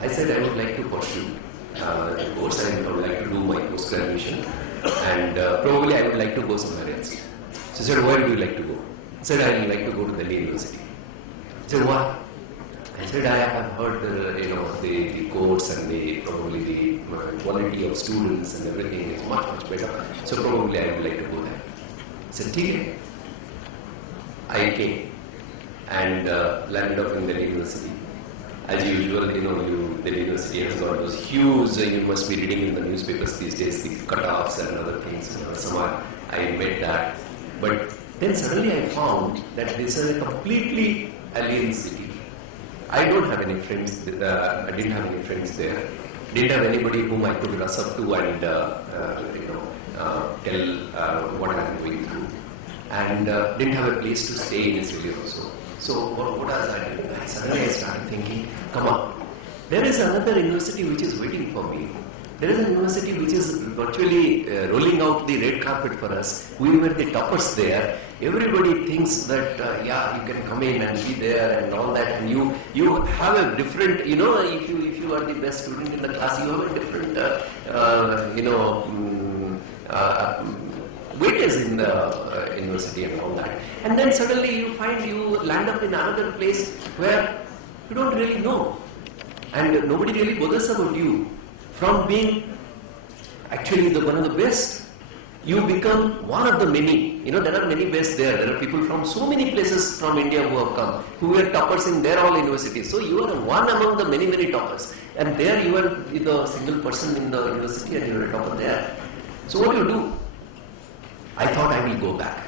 I said, I would like to pursue the course. I would like to do my post-graduation, and probably I would like to go somewhere else. So he said, where do you like to go? I said, I would like to go to Delhi University. He said, why? I said, I have heard the course and probably the quality of students and everything is much, much better. So probably I would like to go there. I said, okay. I came and landed up in Delhi University. As usual, the university has got those huge, you must be reading in the newspapers these days, the cutoffs and other things. Somehow I made that. But then suddenly I found that this is a completely alien city. I don't have any friends, I didn't have any friends there. Didn't have anybody whom I could rush up to and tell what I'm going through. And didn't have a place to stay initially also. So what was I doing? Suddenly I started thinking, come on, there is another university which is waiting for me. There is a university which is virtually rolling out the red carpet for us. We were the toppers there. Everybody thinks that, you can come in and be there and all that. And you have a different, if you are the best student in the class, you have a different, weightage in the university and all that. And then suddenly you find you land up in another place where you don't really know. And nobody really bothers about you. From being actually one of the best, you become one of the many. You know, there are many best there. There are people from so many places from India who have come, who were toppers in their all universities. So you are one among the many, many toppers. And there you are the single person in the university and you are a topper there. So what do? I thought I will go back.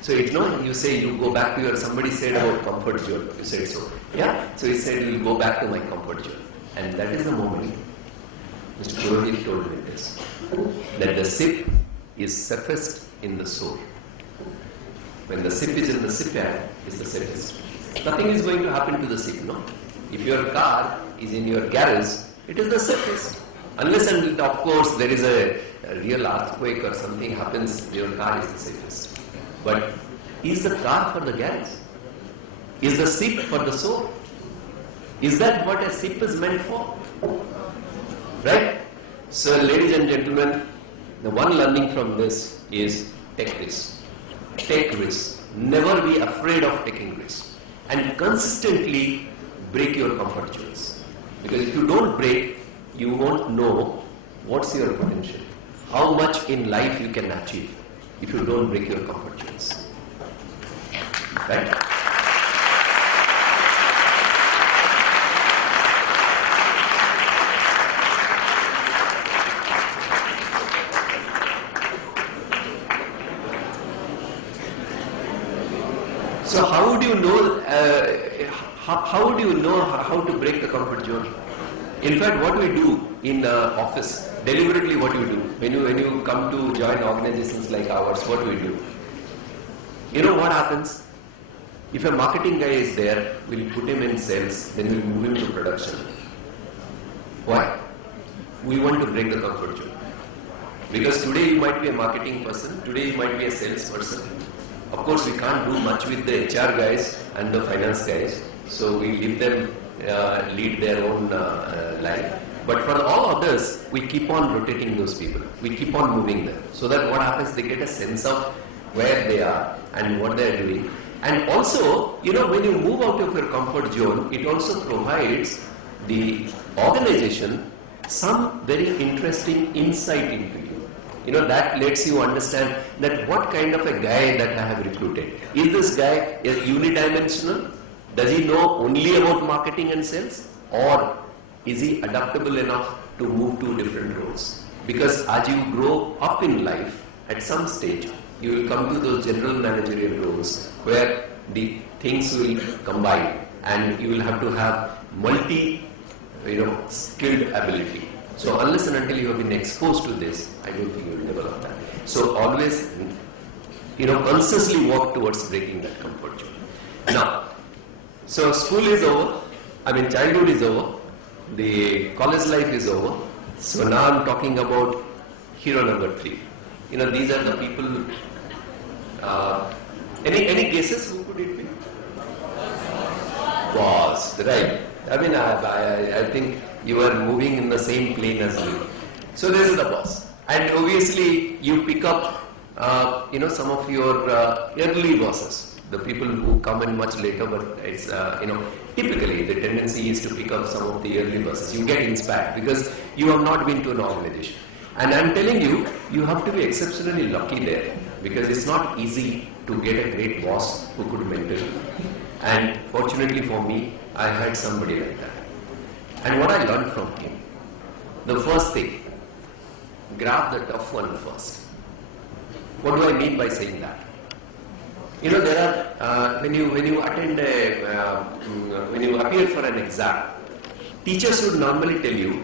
So you say you go back to your, somebody said about comfort zone. You said so. Yeah? So he said, you will go back to my comfort zone. And that is the moment Mr. Purohit told me this. That the sip is safest in the soul. When the sip is in the sip air, it's the safest. Nothing is going to happen to the sip, no? If your car is in your garage, it is the safest. Unless and of course there is a real earthquake or something happens, your car is the safest. But is the car for the garage? Is the sip for the soul? Is that what a sip is meant for? Right? So ladies and gentlemen, the one learning from this is take risk. Take risk. Never be afraid of taking risk. And consistently break your comfort zones. Because if you don't break, you won't know what's your potential. How much in life you can achieve if you don't break your comfort zones. Right? So how do you know? How do you know how to break the comfort zone? In fact, what we do in the office, deliberately, what we do when you come to join organizations like ours, what we do? You know what happens? If a marketing guy is there, we'll put him in sales, then we'll move him to production. Why? We want to break the comfort zone. Because today you might be a marketing person, today you might be a sales person. Of course, we can't do much with the HR guys and the finance guys, so we leave them lead their own life. But for all others, we keep on rotating those people. We keep on moving them. So that what happens, they get a sense of where they are and what they are doing. And also, when you move out of your comfort zone, it also provides the organization some very interesting insight into you. That lets you understand that what kind of a guy that I have recruited. Is this guy unidimensional? Does he know only about marketing and sales? Or is he adaptable enough to move to different roles? Because as you grow up in life, at some stage, you will come to those general managerial roles where the things will combine and you will have to have skilled ability. So unless and until you have been exposed to this, I don't think you will develop that. So always, consciously work towards breaking that comfort zone. Now, so school is over, childhood is over, the college life is over. So now I'm talking about hero number 3. These are the people, any guesses who could it be? Boss, right. I think you are moving in the same plane as me. So this is the boss. And obviously you pick up, some of your early bosses, the people who come in much later, but it's, typically the tendency is to pick up some of the early bosses. You get inspired because you have not been to an organization. And I'm telling you, you have to be exceptionally lucky there because it's not easy to get a great boss who could mentor you. And fortunately for me, I had somebody like that. And what I learned from him, the first thing, grab the tough one first. What do I mean by saying that? There are, when you attend when you appear for an exam, teachers would normally tell you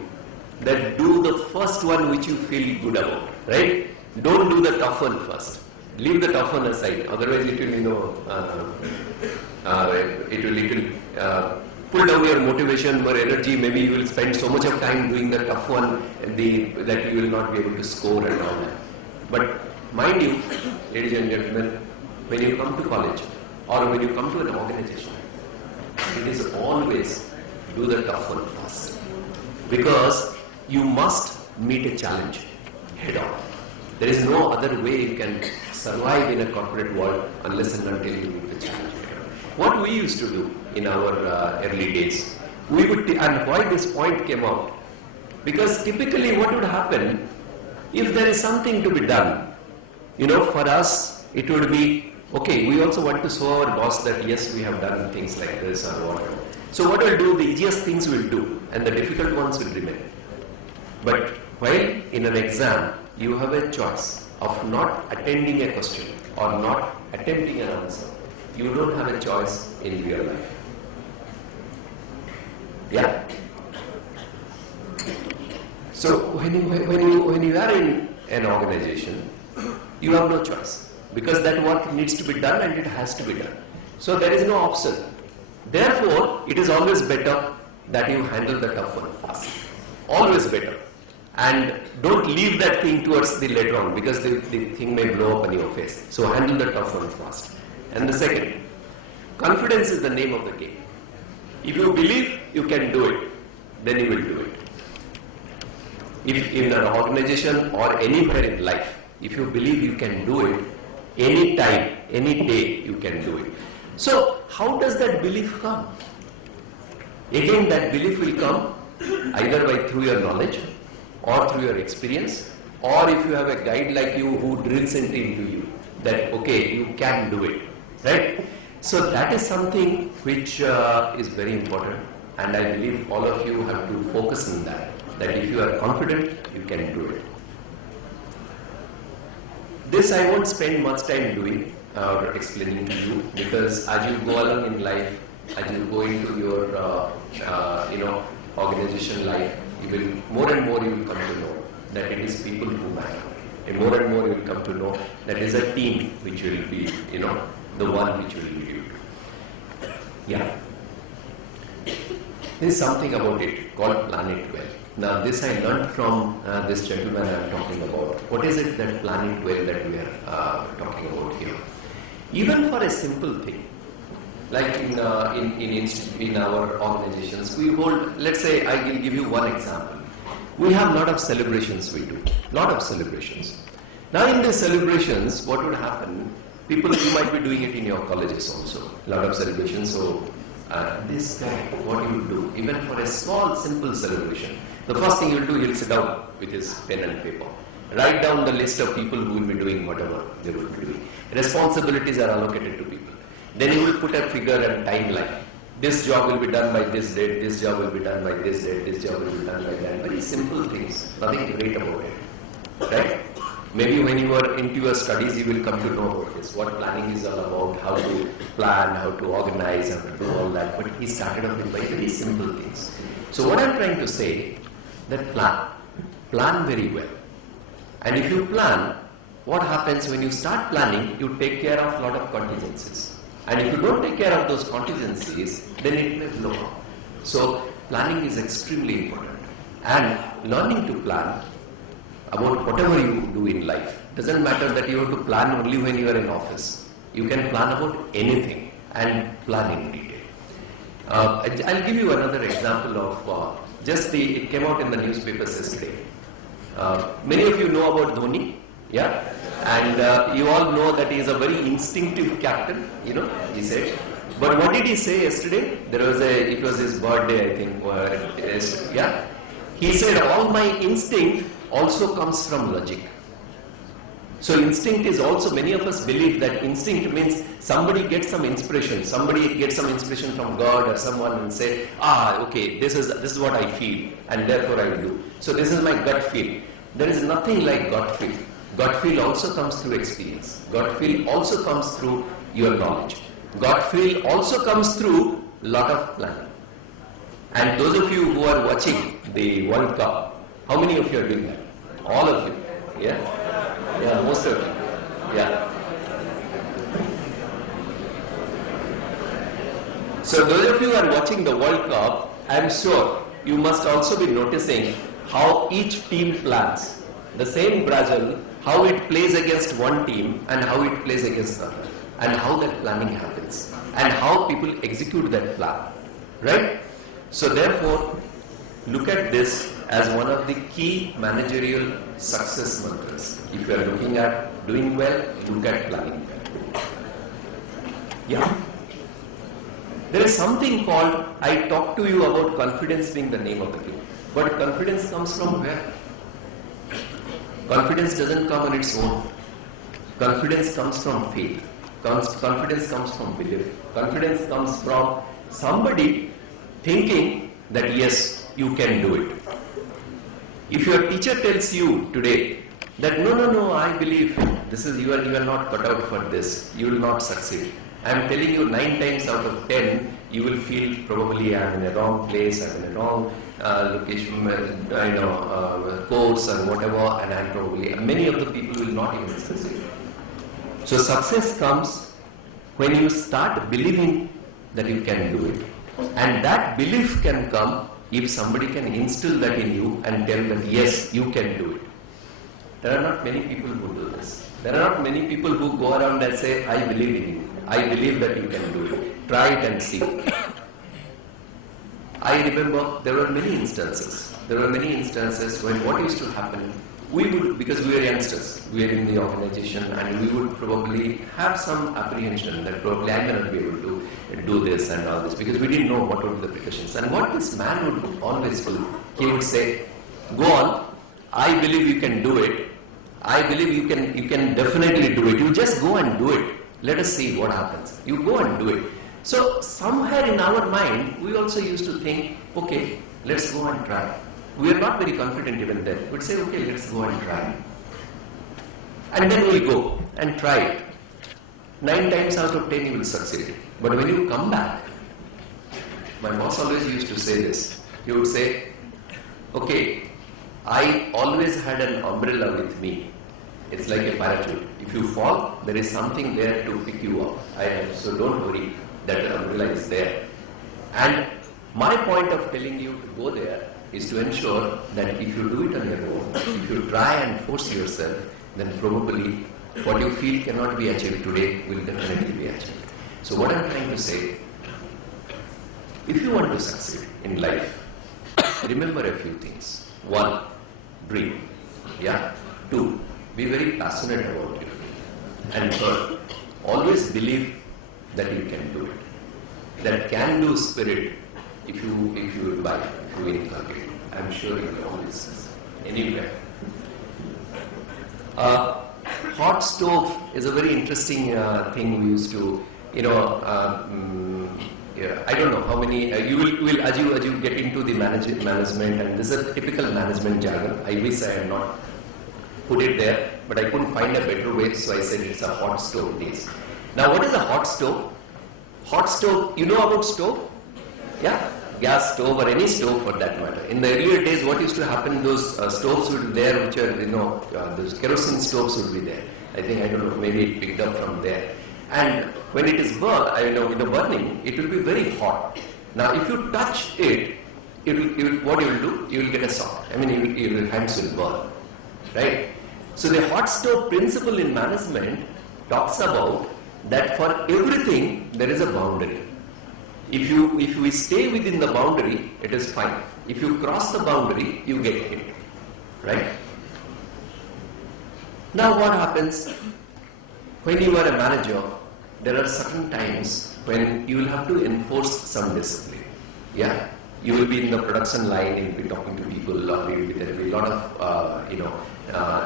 that do the first one which you feel good about, right? Don't do the tough one first. Leave the tough one aside, otherwise it will, pull down your motivation or energy. Maybe you will spend so much of time doing the tough one that you will not be able to score and all that. But mind you, ladies and gentlemen, when you come to college or when you come to an organization, it is always do the tough one first. Because you must meet a challenge head on. There is no other way you can survive in a corporate world unless and until you meet the challenge. What we used to do in our early days, we would, and why this point came out, because typically what would happen, if there is something to be done, for us, it would be, okay, we also want to show our boss that yes, we have done things like this or whatever. So what we'll do, the easiest things we'll do and the difficult ones will remain. But while in an exam, you have a choice of not attending a question or not attempting an answer. You don't have a choice in real life. Yeah? So when you are in an organization, you have no choice, because that work needs to be done and it has to be done. So there is no option. Therefore, it is always better that you handle the tough one fast. Always better. And don't leave that thing towards the later on, because the thing may blow up on your face. So handle the tough one fast. And the second, confidence is the name of the game. If you believe you can do it, then you will do it. If in an organization or anywhere in life, if you believe you can do it, any time, any day, you can do it. So, how does that belief come? Again, that belief will come either through your knowledge or through your experience, or if you have a guide like you who drills it into you, that okay, you can do it, right? So that is something which is very important, and I believe all of you have to focus on that if you are confident, you can do it. This I won't spend much time doing or explaining to you, because as you go along in life, as you go into your organization life, you will more and more you will come to know that it is people who matter, and more you will come to know that it is a team which will be the one which will lead you. Yeah. There is something about it called plan it well. Now this I learned from this gentleman I am talking about. What is it that plan it well that we are talking about here? Even for a simple thing, like in our organizations, we hold, let's say I will give you one example. We have a lot of celebrations we do, lot of celebrations. Now in these celebrations, what would happen? People, you might be doing it in your colleges also, a lot of celebrations. So this guy, what he will do, even for a small, simple celebration, the first thing he will do, he will sit down with his pen and paper, write down the list of people who will be doing whatever they will be doing. Responsibilities are allocated to people. Then he will put a figure and timeline. This job will be done by this date, this job will be done by this date, this job will be done by that. Very simple things, nothing great about it, right? Maybe when you are into your studies, you will come to know about this, what planning is all about, how to plan, how to organize, how to do all that. But he started off with very simple things. So what I am trying to say, that plan very well. And if you plan, what happens when you start planning, you take care of a lot of contingencies. And if you don't take care of those contingencies, then it may blow up. So planning is extremely important. And learning to plan about whatever you do in life. Doesn't matter that you have to plan only when you are in office. You can plan about anything and plan in detail. I'll give you another example of it came out in the newspapers yesterday. Many of you know about Dhoni, yeah? And you all know that he is a very instinctive captain, he said. But what did he say yesterday? It was his birthday, I think, yeah? He said, all my instinct also comes from logic. So instinct is also, many of us believe that instinct means somebody gets some inspiration from God or someone and say, okay, this is what I feel and therefore I will do. So this is my gut feel. There is nothing like gut feel. Gut feel also comes through experience. Gut feel also comes through your knowledge. Gut feel also comes through lot of planning. And those of you who are watching the World Cup, how many of you are doing that? All of you, yeah? Yeah, most of you, yeah. So those of you who are watching the World Cup, I am sure you must also be noticing how each team plans. The same Brazil, how it plays against one team and how it plays against the other. And how that planning happens. And how people execute that plan. Right? So therefore, look at this as one of the key managerial success mantras. If you are looking at doing well, look at planning well. Yeah. There is something called, I talked to you about confidence being the name of the game. But confidence comes from where? Confidence doesn't come on its own. Confidence comes from faith. Confidence comes from belief. Confidence comes from somebody thinking that yes, you can do it. If your teacher tells you today that no, I believe this is you are not cut out for this, you will not succeed. I am telling you 9 times out of 10, you will feel probably I am in a wrong place, I am in a wrong location, course or whatever, and I am probably, many of the people will not even succeed. So success comes when you start believing that you can do it. And that belief can come if somebody can instill that in you and tell that yes, you can do it. There are not many people who do this. There are not many people who go around and say, I believe in you. I believe that you can do it. Try it and see. I remember there were many instances. There were many instances when what used to happen, we would, because we were youngsters, we were in the organization, and we would probably have some apprehension that probably I may not be able to do this and all this, because we didn't know what would be the precautions. And what this man would always do, he would say, go on, I believe you can do it. I believe you can definitely do it. You just go and do it. Let us see what happens. You go and do it. So somewhere in our mind, we also used to think, okay, let's go and try. We are not very confident even then. We'd say, okay, let's go and try. And then we'll go and try it. 9 times out of 10 you will succeed. But when you come back, my boss always used to say this. He would say, okay, I always had an umbrella with me. It's like a parachute. If you fall, there is something there to pick you up. So don't worry, that umbrella is there. And my point of telling you to go there is to ensure that if you do it on your own, if you try and force yourself, then probably what you feel cannot be achieved today will definitely be achieved. So what I'm trying to say, if you want to succeed in life, remember a few things. 1, dream. Yeah. 2, be very passionate about it. And 3rd, always believe that you can do it. That can-do spirit, if you imbibe, if you inculcate, I'm sure you will always succeed. Anywhere. Hot stove is a very interesting thing we used to, I don't know how many, you will as you get into the management, and this is a typical management jargon. I wish I had not put it there, but I couldn't find a better way, so I said it's a hot stove days. Now what is a hot stove? Hot stove, you know about stove? Yeah? Gas stove or any stove for that matter. In the earlier days, what used to happen, those stoves would be there, which are, those kerosene stoves would be there. I don't know, maybe it picked up from there. And when it is with the burning, it will be very hot. Now, if you touch it, what you will do? You will get a shock. Your hands will burn. Right? So the hot stove principle in management talks about that for everything, there is a boundary. If we stay within the boundary, it is fine. If you cross the boundary, you get hit. Right? Now what happens? When you are a manager, there are certain times when you will have to enforce some discipline. Yeah? You will be in the production line, you will be talking to people, or there will be a lot of,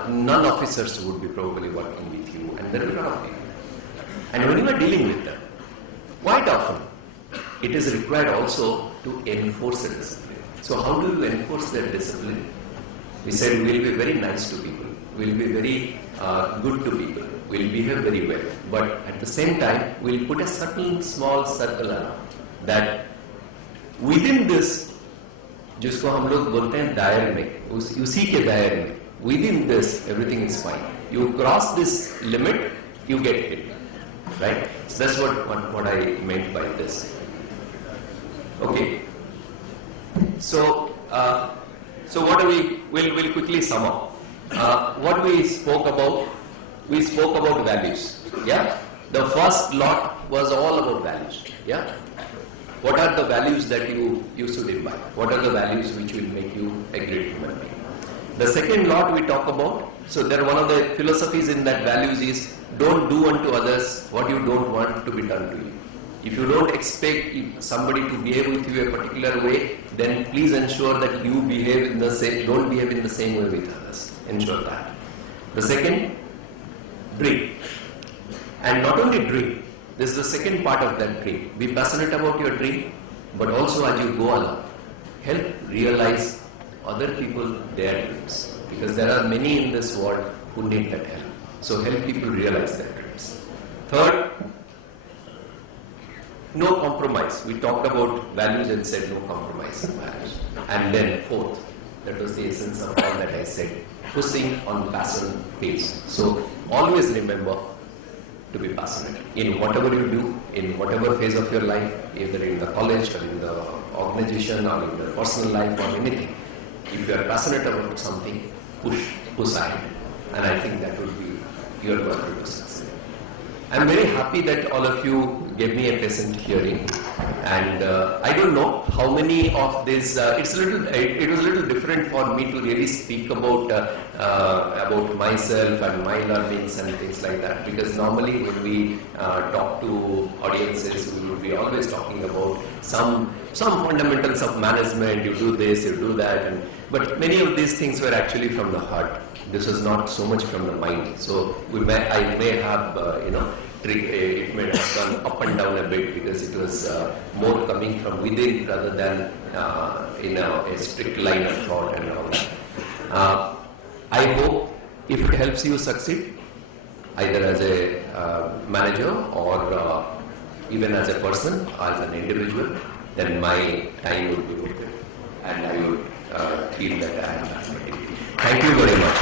non-officers who would be probably working with you, and there will be a lot of people. And when you are dealing with them, quite often, it is required also to enforce a discipline. So how do you enforce that discipline? We said we will be very nice to people, we will be very good to people, we will behave very well, but at the same time, we will put a certain small circle around that within this, जिसको हम लोग बोलते हैं दायर में, उसी के दायर में, within this, everything is fine. You cross this limit, you get hit. Right? So that's what I meant by this. Okay. So what do we'll quickly sum up. What we spoke about values. Yeah? The first lot was all about values. Yeah? what are the values that you should imbibe? What are the values which will make you a great human being? The second lot we talk about, so there one of the philosophies in that values is don't do unto others what you don't want to be done to you. If you don't expect somebody to behave with you a particular way, then please ensure that you behave in the same, don't behave in the same way with others. Ensure that. The second, dream. And not only dream, this is the second part of that dream. Be passionate about your dream, but also as you go along, help realize other people their dreams. Because there are many in this world who need that help. So help people realize their dreams. Third, no compromise. We talked about values and said no compromise values. And then fourth, that was the essence of all that I said, pushing on passion pace. So always remember to be passionate in whatever you do, in whatever phase of your life, either in the college or in the organization or in the personal life or anything. If you are passionate about something, push ahead. And I think that will be your going to succeed. I'm very happy that all of you gave me a patient hearing, and I don't know how many of this. It was a little different for me to really speak about myself and my learnings and things like that. Because normally when we talk to audiences, we would be always talking about some fundamentals of management. You do this, you do that, but many of these things were actually from the heart. This was not so much from the mind. So I may have, it may have gone up and down a bit because it was more coming from within rather than in a strict line of thought and all that. I hope if it helps you succeed, either as a manager or even as a person, as an individual, then my time would be worth it, and I would feel that I am mathematically. Thank you very much.